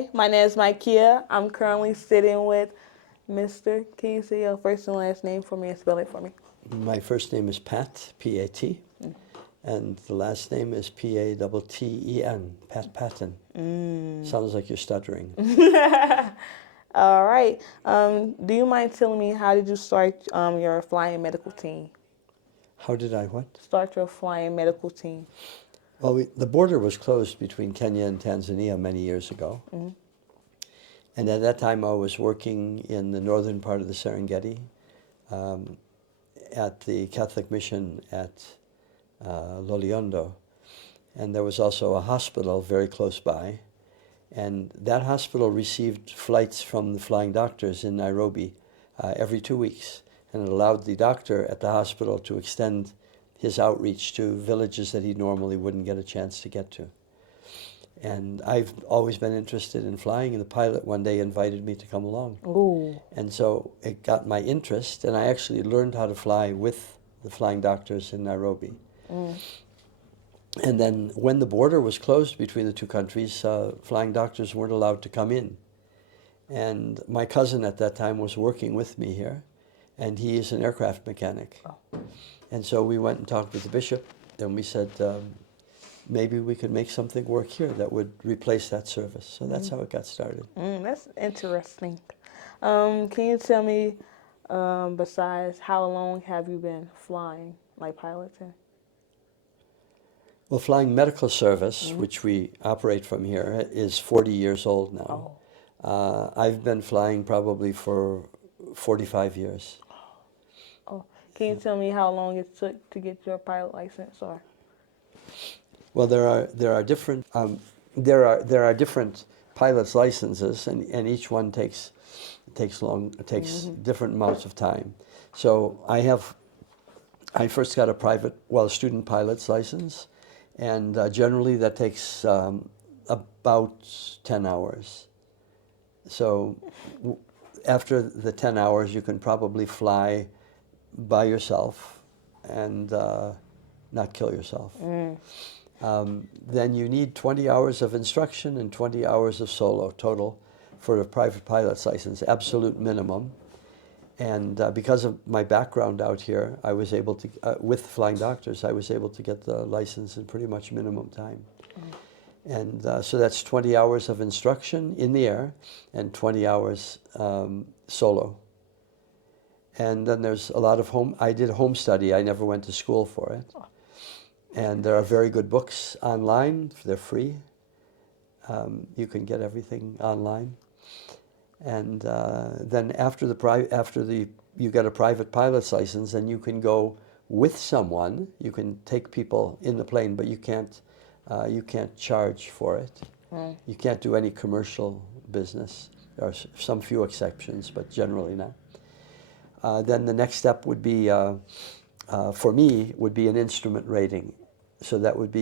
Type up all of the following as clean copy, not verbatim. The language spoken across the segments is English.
Hi, my name is Micaiah. I'm currently sitting with Mr. Can you say your first and last name for me and spell it for me? My first name is Pat, P-A-T, and the last name is P-A-T-T-E-N, Pat Patten. Sounds like you're stuttering. All right. Do you mind telling me how did you start your flying medical team? How did I what? Start your flying medical team. Well, the border was closed between Kenya and Tanzania many years ago. And at that time I was working in the northern part of the Serengeti at the Catholic mission at Loliondo. And there was also a hospital very close by. And that hospital received flights from the flying doctors in Nairobi every 2 weeks. And it allowed the doctor at the hospital to extend his outreach to villages that he normally wouldn't get a chance to get to. And I've always been interested in flying, and the pilot one day invited me to come along. Ooh. And so it got my interest, and I actually learned how to fly with the flying doctors in Nairobi. And then when the border was closed between the two countries, flying doctors weren't allowed to come in. And my cousin at that time was working with me here, and he is an aircraft mechanic. And so we went and talked with the bishop, and we said, maybe we could make something work here that would replace that service. So that's how it got started. That's interesting. Can you tell me, besides, how long have you been flying, like piloting? Well, flying medical service, which we operate from here, is 40 years old now. I've been flying probably for 45 years. Oh, can you tell me how long it took to get your pilot license, or? Well, there are different pilots' licenses, and each one takes different amounts of time. So I first got a student pilot's license, and generally that takes about 10 hours. So after the 10 hours, you can probably fly by yourself and not kill yourself. Then you need 20 hours of instruction and 20 hours of solo total for a private pilot's license, absolute minimum. And because of my background out here, I was able to, with flying doctors, I was able to get the license in pretty much minimum time. And so that's 20 hours of instruction in the air and 20 hours solo. And then there's a lot of I did home study. I never went to school for it. And there are very good books online. They're free. You can get everything online. And then after you get a private pilot's license, then you can go with someone. You can take people in the plane, but you can't charge for it. You can't do any commercial business. There are some few exceptions, but generally not. Then the next step would be, for me, would be an instrument rating. So that would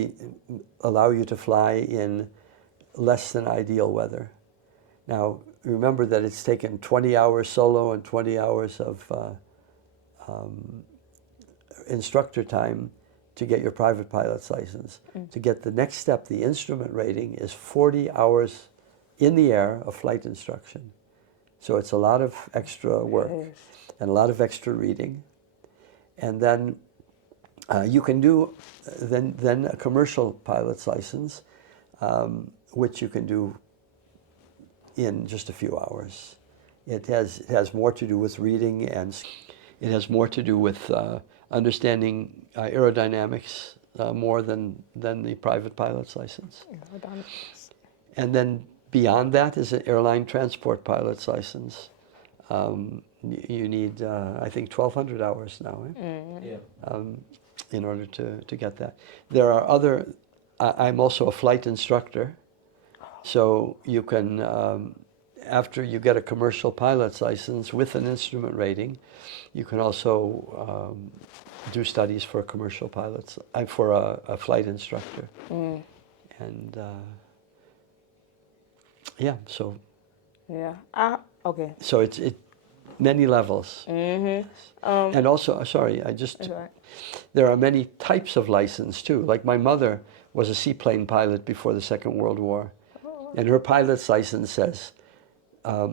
allow you to fly in less than ideal weather. Now, remember that it's taken 20 hours solo and 20 hours of instructor time to get your private pilot's license. To get the next step, the instrument rating, is 40 hours in the air of flight instruction. So it's a lot of extra work and a lot of extra reading. And then you can do then a commercial pilot's license, which you can do in just a few hours. It has more to do with reading, and it has more to do with understanding aerodynamics more than the private pilot's license. Aerodynamics. And then beyond that is an airline transport pilot's license. You need, I think, 1,200 hours now. In order to get that. There are other, I'm also a flight instructor, so you can, after you get a commercial pilot's license with an instrument rating, you can also do studies for commercial pilots, for a flight instructor. And yeah, so. Yeah, okay. So it's many levels. And also, sorry, there are many types of license too. Like my mother was a seaplane pilot before the Second World War. And her pilot's license says,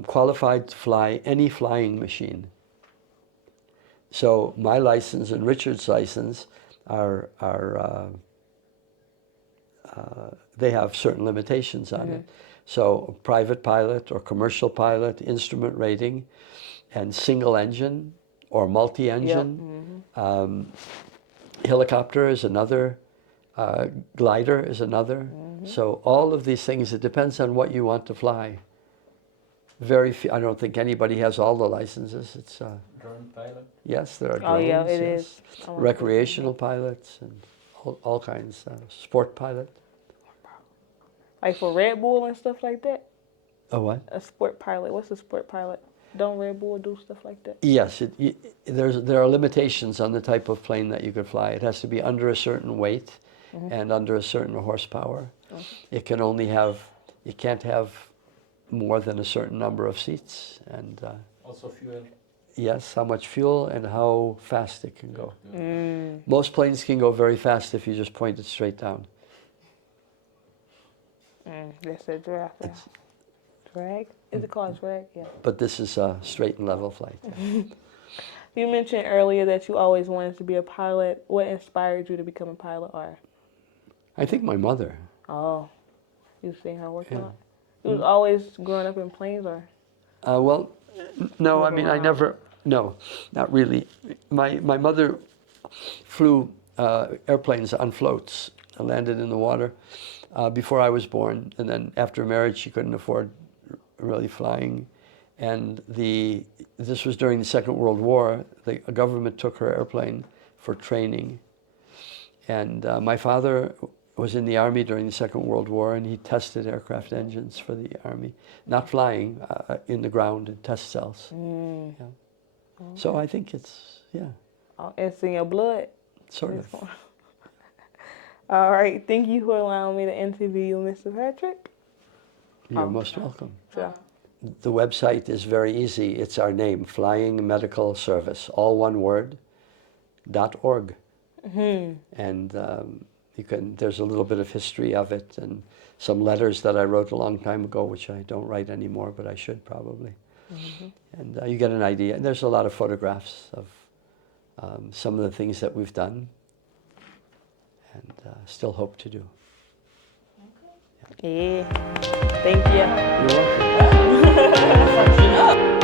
qualified to fly any flying machine. So my license and Richard's license are they have certain limitations on it. So private pilot or commercial pilot, instrument rating, and single engine or multi-engine. Helicopter is another, glider is another. So all of these things, it depends on what you want to fly. Very few, I don't think anybody has all the licenses. It's Drone pilot. yes, there are Oh, drones. yeah, it yes. is. I want to- Recreational pilots and all kinds. Sport pilot. Like for Red Bull and stuff like that? A what? A sport pilot. What's a sport pilot? Don't Red Bull do stuff like that? Yes, there are limitations on the type of plane that you could fly. It has to be under a certain weight and under a certain horsepower. It can only have, it can't have more than a certain number of seats, and Also fuel. yes, how much fuel and how fast it can go. Mm. Most planes can go very fast if you just point it straight down. That's a drag. Drag? Is it called drag? Yeah. But this is a straight and level flight. You mentioned earlier that you always wanted to be a pilot. What inspired you to become a pilot? Or I think my mother. oh, you seen her working Yeah. on it? You was always growing up in planes, or Well, no, I mean, I Wow. never, no, not really. My mother flew airplanes on floats, landed in the water before I was born. And then after marriage, she couldn't afford really flying. And this was during the Second World War. The government took her airplane for training. And my father was in the Army during the Second World War, and he tested aircraft engines for the Army. Not flying, in the ground in test cells. Yeah. So I think it's, yeah, it's in your blood. sort of. All right. Thank you for allowing me to interview you, Mr. Patrick. You're most welcome. Sure. The website is very easy. It's our name, Flying Medical Service, all one word, .org. And you can. There's a little bit of history of it and some letters that I wrote a long time ago, which I don't write anymore, but I should probably. And you get an idea. And there's a lot of photographs of some of the things that we've done and still hope to do. Yeah. Thank you. You're welcome.